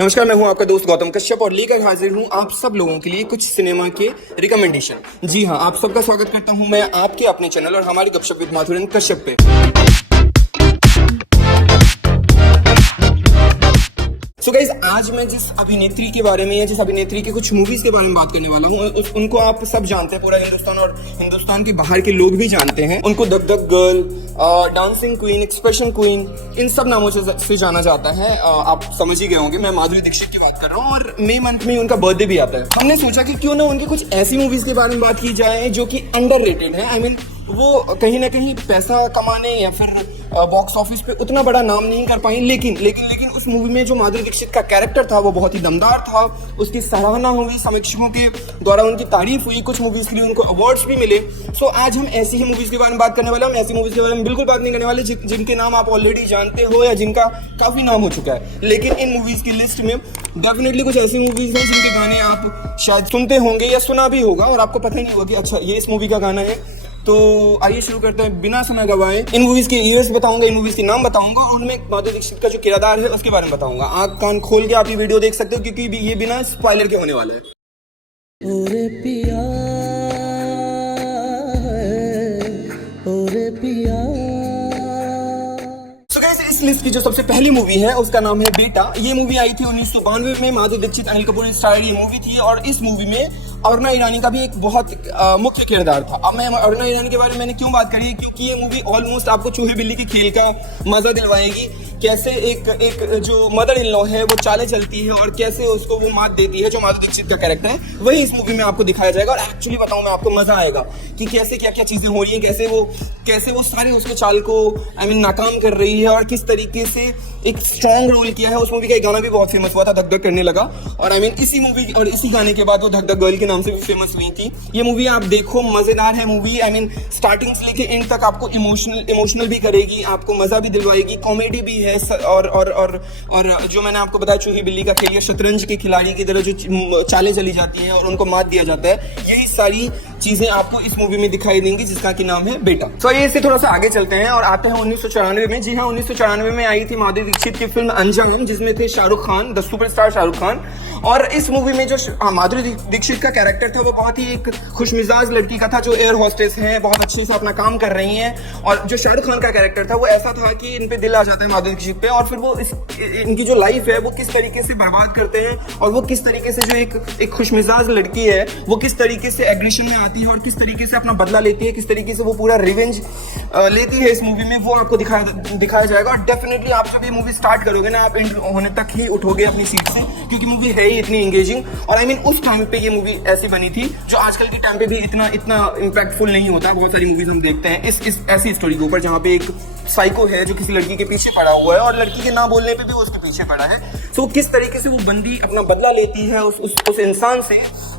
नमस्कार, मैं हूं आपका दोस्त गौतम कश्यप और लेकर हाजिर हूं आप सब लोगों के लिए कुछ सिनेमा के रिकमेंडेशन। जी हां, आप सबका स्वागत करता हूं मैं आपके अपने चैनल और हमारी गपशप विद माधुरन कश्यप पे। सो गाइस, आज मैं जिस अभिनेत्री के बारे में या जिस अभिनेत्री की कुछ मूवीज के बारे में बात करने वाला हूँ उनको आप सब जानते हैं, पूरा हिंदुस्तान और हिंदुस्तान के बाहर के लोग भी जानते हैं उनको। Dhak Dhak girl, dancing queen, expression queen, इन सब नामों से जाना जाता है। आप समझ ही गए होंगे, मैं माधुरी दीक्षित की बात कर रहा हूँ और मई मंथ में उनका बर्थडे भी आता है। हमने सोचा कि क्यों ना उनकी कुछ ऐसी मूवीज के बारे में बात की जाए जो कि अंडररेटेड है। आई मीन वो कहीं ना कहीं पैसा कमाने या फिर बॉक्स ऑफिस पे उतना बड़ा नाम नहीं कर पाई, लेकिन उस मूवी में जो माधुरी दीक्षित का कैरेक्टर था वो बहुत ही दमदार था। उसकी सराहना हुई, समीक्षकों के द्वारा उनकी तारीफ हुई, कुछ मूवीज के लिए उनको अवार्ड्स भी मिले। सो आज हम ऐसी ही मूवीज के बारे में बात करने वाले हैं। हम ऐसी मूवीज के बारे में बिल्कुल बात नहीं करने वाले जिनके नाम आप ऑलरेडी जानते हो या जिनका काफी नाम हो चुका है, लेकिन इन मूवीज की लिस्ट में डेफिनेटली कुछ ऐसी मूवीज हैं जिनके गाने आप शायद सुनते होंगे या सुना भी होगा और आपको पता ही नहीं होगा कि अच्छा ये इस मूवी का गाना है। तो आइए शुरू करते हैं बिना समय गवाए। इन मूवीज के ईयर्स बताऊंगा, इन मूवीज के नाम बताऊंगा और उनमें माधुरी दीक्षित का जो किरदार है उसके बारे में बताऊंगा। आंख कान खोल के आप ये वीडियो देख सकते हो क्योंकि ये बिना स्पॉइलर के होने वाला है। ओरे पिया, ओरे पिया। So guys, इस लिस्ट की जो सबसे पहली मूवी है उसका नाम है बेटा। ये मूवी आई थी 1992 में। माधुरी दीक्षित, अनिल कपूर स्टारर ये मूवी थी और इस मूवी में अरुणा ईरानी का भी एक बहुत मुख्य किरदार था। अब मैं अरुणा ईरानी के बारे में मैंने क्यों बात करी है, क्योंकि ये मूवी ऑलमोस्ट आपको चूहे बिल्ली के खेल का मजा दिलवाएगी। कैसे एक जो मदर इन लॉ है वो चाले चलती है और कैसे उसको वो मात देती है, जो माधुरी दीक्षित का कैरेक्टर है वही इस मूवी में आपको दिखाया जाएगा। और एक्चुअली बताऊं मैं आपको, मजा आएगा कि कैसे क्या क्या चीजें हो रही है, कैसे वो सारे उसके चाल को नाकाम कर रही है और किस तरीके से एक स्ट्रॉन्ग रोल किया है। उस मूवी का एक गाना भी बहुत फेमस हुआ था, धक धक करने लगा, और इसी मूवी और इसी गाने के बाद वो धक धक गर्ल के नाम से भी फेमस हुई थी। ये मूवी आप देखो, मजेदार है मूवी। स्टार्टिंग से लेके एंड तक आपको इमोशनल भी करेगी, आपको मजा भी दिलवाएगी, कॉमेडी भी है और जो मैंने आपको बताया चूही बिल्ली का खेल, शतरंज के खिलाड़ी की तरह जो चालें चली जाती हैं और उनको मात दिया जाता है, यही सारी चीजें आपको इस मूवी में दिखाई देंगी जिसका की नाम है बेटा। तो ये इससे थोड़ा सा आगे चलते हैं और आते हैं 1994 में। जी हाँ, 1994 में आई थी माधुरी दीक्षित की फिल्म अंजाम, जिसमें थे शाहरुख खान, द सुपरस्टार शाहरुख खान। और इस मूवी में जो माधुरी दीक्षित का कैरेक्टर था वो बहुत ही एक खुशमिजाज लड़की का था जो एयर होस्टेस है, बहुत अच्छे से अपना काम कर रही हैं। और जो शाहरुख खान का कैरेक्टर था वो ऐसा था कि इन पे दिल आ जाता है माधुरी दीक्षित पे, और फिर वो इनकी जो लाइफ है वो किस तरीके से बर्बाद करते हैं और वो किस तरीके से जो एक खुशमिजाज लड़की है वो किस तरीके से एग्रेशन में आती है और किस तरीके से अपना बदला लेती है, किस तरीके से वो पूरा रिवेंज लेती है इस मूवी में, वो आपको दिखाया जाएगा। और डेफिनेटली आप जब ये मूवी स्टार्ट करोगे ना, आप एंड होने तक ही उठोगे अपनी सीट से, क्योंकि मूवी है ही इतनी एंगेजिंग। और उस टाइम पे ये मूवी ऐसी बनी थी जो आजकल के टाइम पे भी इतना इम्पैक्टफुल नहीं होता। बहुत सारी मूवीज हम देखते हैं इस ऐसी स्टोरी के ऊपर जहाँ पे एक साइको है जो किसी लड़की के पीछे पड़ा हुआ है और लड़की के ना बोलने पे भी वो उसके पीछे पड़ा है। सो किस तरीके से वो बंदी अपना बदला लेती है उस इंसान से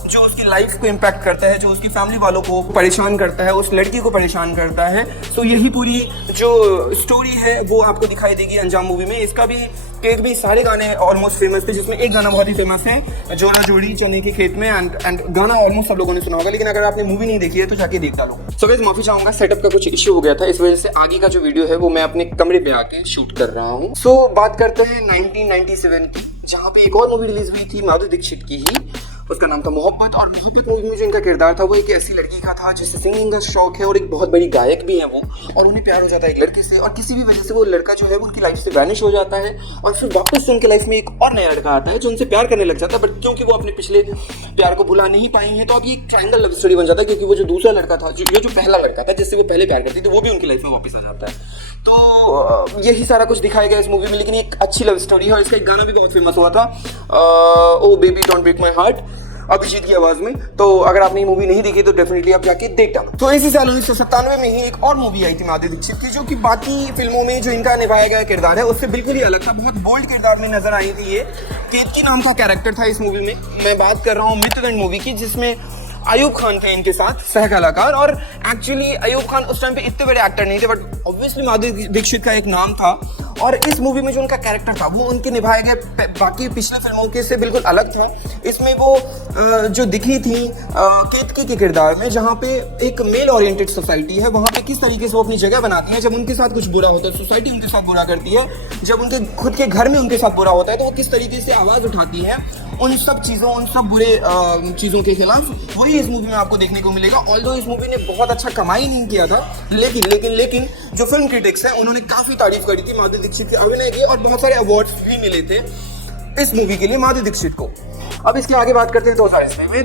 जो उसकी लाइफ को इम्पैक्ट करता है, जो उसकी फैमिली वालों को परेशान करता है, उस लड़की को परेशान करता है। सो यही पूरी जो स्टोरी है वो आपको दिखाई देगी अंजाम मूवी में। इसका भी सारे गाने ऑलमोस्ट फेमस थे, जिसमें एक गाना बहुत ही फेमस है, जोड़ा जोड़ी चने के खेत में, एंड गाना ऑलमोस्ट सब लोगों ने सुना होगा, लेकिन अगर आपने मूवी नहीं देखी है तो जाके देख डालो। सो गाइस, माफी चाहूंगा, सेटअप का कुछ इश्यू हो गया था, इस वजह से आगे का जो वीडियो है वो मैं अपने कमरे पे आके शूट कर रहा हूँ। सो बात करते हैं 1997 की, जहाँ पे एक और मूवी रिलीज हुई थी माधुरी दीक्षित की ही, उसका नाम था मोहब्बत। और मोहब्बत मूवी में जो इनका किरदार था वो एक ऐसी लड़की का था जिससे सिंगिंग का शौक है और एक बहुत बड़ी गायक भी है वो, और उन्हें प्यार हो जाता है एक लड़के से, और किसी भी वजह से वो लड़का जो है वो उनकी लाइफ से वैनिश हो जाता है और फिर वापस से उनकी लाइफ में एक और नया लड़का आता है जो उनसे प्यार करने लग जाता है। बट क्योंकि वो अपने पिछले प्यार को भुला नहीं पाई हैं तो अब ये एक ट्रायंगल लव स्टोरी बन जाता है, क्योंकि वो जो दूसरा लड़का था, जो पहला लड़का था जिससे वो पहले प्यार करती थी, वो भी उनकी लाइफ में वापस आ जाता है। तो यही सारा कुछ दिखाया गया इस मूवी में, लेकिन एक अच्छी लव स्टोरी है और इसका एक गाना भी बहुत फेमस हुआ था, oh baby don't break my heart, Abhijeet की आवाज में। तो अगर आपने ये मूवी नहीं देखी तो डेफिनेटली आप जाके देख डालो। तो इसी साल 1997 में ही एक और मूवी आई थी माधुरी दीक्षित की, जो कि बाकी फिल्मों में जो इनका निभाया गया किरदार है उससे बिल्कुल ही अलग था। बहुत बोल्ड किरदार में नजर आई थी ये। केतकी नाम का कैरेक्टर था इस मूवी में। मैं बात कर रहा हूँ मित्रगण मूवी की, जिसमें अयूब खान थे इनके साथ सह कलाकार। और एक्चुअली अयूब खान उस टाइम पे इतने बड़े एक्टर नहीं थे, बट ऑब्वियसली माधुरी दीक्षित का एक नाम था और इस मूवी में जो उनका कैरेक्टर था वो उनके निभाए गए बाकी पिछले फिल्मों के से बिल्कुल अलग था। इसमें वो जो दिखी थी केतकी के किरदार में, जहाँ पे एक मेल ओरिएंटेड सोसाइटी है, वहाँ पे किस तरीके से वो अपनी जगह बनाती है। जब उनके साथ कुछ बुरा होता है, सोसाइटी उनके साथ बुरा करती है, जब उनके खुद के घर में उनके साथ बुरा होता है, तो वो किस तरीके से आवाज़ उठाती है उन सब चीज़ों, उन सब बुरे चीज़ों के खिलाफ, वही इस मूवी में आपको देखने को मिलेगा। ऑल्दो इस मूवी ने बहुत अच्छा कमाई नहीं किया था, लेकिन जो फिल्म क्रिटिक्स हैं उन्होंने काफ़ी तारीफ करी थी माधुरी दीक्षित के अभिनय की, और बहुत सारे अवार्ड्स भी मिले थे इस मूवी के लिए माधुरी दीक्षित को। अब इसके आगे बात करते हैं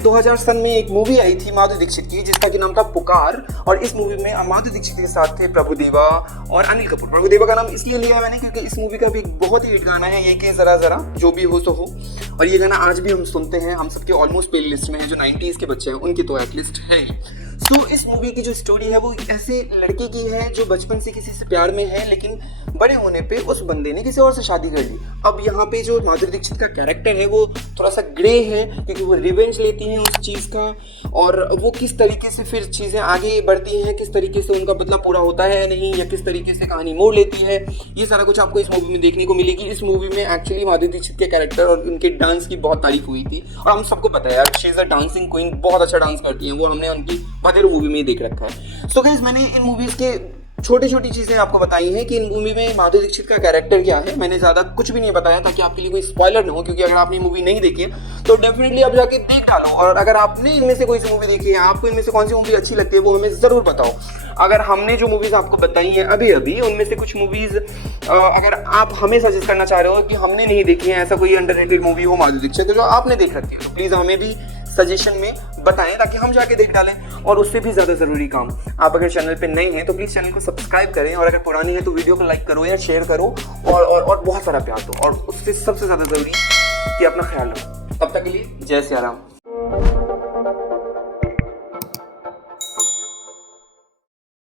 2000 सन में एक मूवी आई थी माधुरी दीक्षित की, जिसका कि नाम था पुकार, और इस मूवी में माधुरी दीक्षित के साथ थे प्रभुदेवा और अनिल कपूर। प्रभुदेवा का नाम इसलिए लिया मैंने क्योंकि इस मूवी का भी एक बहुत ही हिट गाना है, ये कि जरा जरा जो भी हो सो हो, और ये गाना आज भी हम सुनते हैं, हम सबके ऑलमोस्ट प्ले लिस्ट में है। जो 90s के बच्चे हैं उनकी तो एटलीस्ट है ही। तो इस मूवी की जो स्टोरी है वो ऐसे लड़के की है जो बचपन से किसी से प्यार में है, लेकिन बड़े होने पे उस बंदे ने किसी और से शादी कर ली। अब यहाँ पे जो माधुरी दीक्षित का कैरेक्टर है वो थोड़ा सा ग्रे है, क्योंकि वो रिवेंज लेती हैं उस चीज़ का, और वो किस तरीके से फिर चीज़ें आगे बढ़ती हैं, किस तरीके से उनका बदला पूरा होता है या नहीं, या किस तरीके से कहानी मोड़ लेती है, ये सारा कुछ आपको इस मूवी में देखने को मिलेगी। इस मूवी में एक्चुअली माधुरी दीक्षित के कैरेक्टर और उनके डांस की बहुत तारीफ हुई थी, और हम सबको पता है यार, she is a dancing queen, बहुत अच्छा डांस करती हैं वो, हमने उनकी बदेरो मूवी में देख रखा है। सो गाइस, मैंने इन मूवीज़ के छोटी छोटी चीज़ें आपको बताई हैं कि इन मूवी में माधुरी दीक्षित का कैरेक्टर क्या है। मैंने ज़्यादा कुछ भी नहीं बताया ताकि आपके लिए कोई स्पॉइलर ना हो, क्योंकि अगर आपने मूवी नहीं देखी है तो डेफिनेटली आप जाके देख डालो, और अगर आपने इनमें से कोई सी मूवी देखी है, आपको इनमें से कौन सी मूवी अच्छी लगती है वो हमें ज़रूर बताओ। अगर हमने जो मूवीज़ आपको बताई हैं अभी अभी, उनमें से कुछ मूवीज़ अगर आप हमें सजेस्ट करना चाह रहे हो कि हमने नहीं देखी है, ऐसा कोई अंडररेटेड मूवी हो माधुरी दीक्षित जो आपने देख रखी है, तो प्लीज़ हमें भी सजेशन में बताएं ताकि हम जाके देख डालें। और उससे भी ज़्यादा ज़रूरी काम, आप अगर चैनल पे नए हैं तो प्लीज़ चैनल को सब्सक्राइब करें, और अगर पुरानी है तो वीडियो को लाइक करो या शेयर करो, और बहुत सारा प्यार दो, और उससे सबसे ज़्यादा ज़रूरी कि अपना ख्याल रखो। तब तक के लिए जय सिया राम।